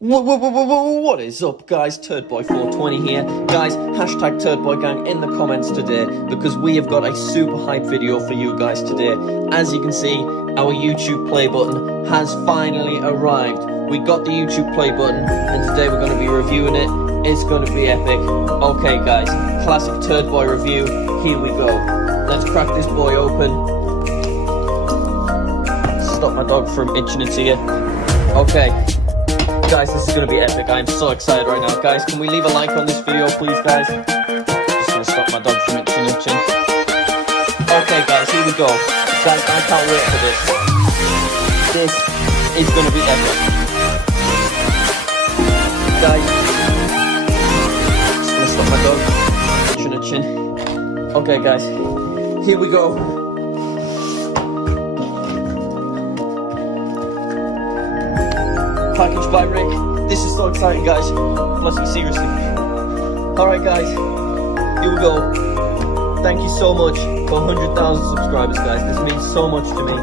What is up, guys? Turd boi420 here. Guys, hashtag TurdBoyGang in the comments today because we have got a super hype video for you guys today. As you can see, our YouTube play button has finally arrived. We got the YouTube play button and today we're going to be reviewing it. It's going to be epic. Okay, guys, classic Turd Boy review. Here we go. Let's crack this boy open. Stop my dog from itching its ear. Okay. Guys, this is going to be epic. I'm so excited right now. Guys, can we leave a like on this video, please, guys? Just going to stop my dog from itching. Okay, guys, here we go. Guys, I can't wait for this. This is going to be epic. Guys, just going to stop my dog itching. Okay, guys, here we go. Packaged by Rick. This is so exciting, guys. Bless me, seriously. Alright, guys. Here we go. Thank you so much for 100,000 subscribers, guys. This means so much to me.